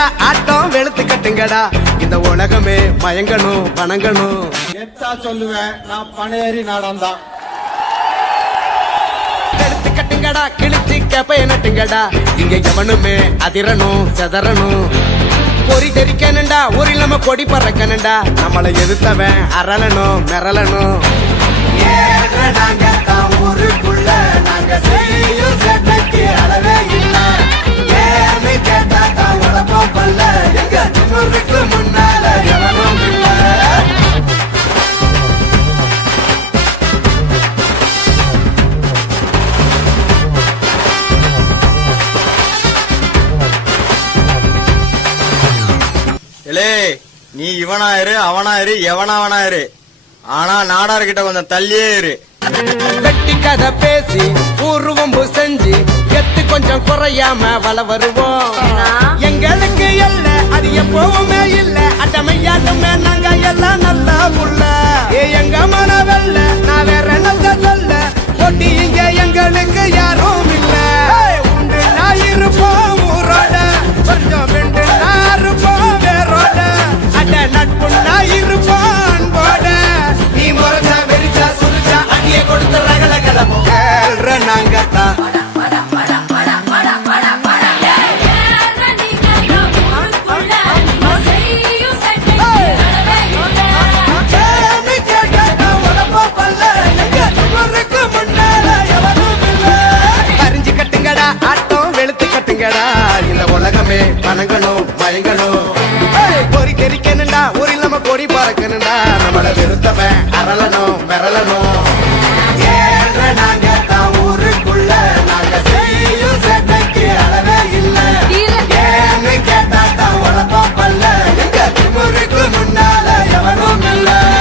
கட்டுங்கடா ஆட்டம் வெளுத்து கட்டுங்கடா இந்த உலகமே மயங்கணும் வணங்கணும். எத்தா சொல்லுவேன் நான் பணையேறி நாடந்தான். வெளுத்து கட்டுங்கடா கிழிச்சு கேப்பைய நட்டுங்கடா இங்க எவனுமே அதிரணும் செதறணும். பொறி தெரிக்கணுண்டா ஒரு இல்லாம கொடி பறக்கணுண்டா நம்மளை எதிர்த்தவன் அரளணும் மிரளணும். நாங்க தான் ஊருக்குள்ள நாங்க செய்யும் சேட்டைக்கு அளவே இல்ல. ஏன்னு கேட்டா தான் உழப்பம் பல்ல எங்க திமுருக்கு முன்னால எவனும் இல்ல. நீ இவனாயிரு அவனாயிரு எவனாவனாயிரு, ஆனா நாடார்கிட்ட கொஞ்சம் தள்ளியே இரு. வெட்டி கதை பேசி ஊர்வம்பு செஞ்சு எத்து கொஞ்சம் குறையாம வள வருவோம். எங்களுக்கு எல்ல அது எப்பவுமே இல்ல. அட்டமையாட்டுமே நாங்க எல்லாம் நல்லா புள்ள. எங்க மனவல்ல நான் வேற நல்ல சொல்ல போட்டி இங்க எங்களுக்கு யாரும் இல்ல. உண்டு நான் இருப்போம் ஊரோட கொஞ்சம் வெண்டு நான் இருப்போம் வேரோட. அட நட்பு நான் இருப்போம் அன்போட. நீ முறைச்சா வெறிச்சா சுரிச்சா அடியே கொடுத்த ரகல கிளம்பும் கேள்ற நாங்க தான். கரிஞ்சு கட்டுங்கடா ஆட்டம் வெளுத்து கட்டுங்கடா இந்த உலகமே வணங்கணும் மயங்கணும். பொறி தெரிக்கணுண்டா ஒரு இல்லாம கொடி பறக்கணுண்டா நம்மள வெறுத்தவன் அரளணும் மிரளணும்.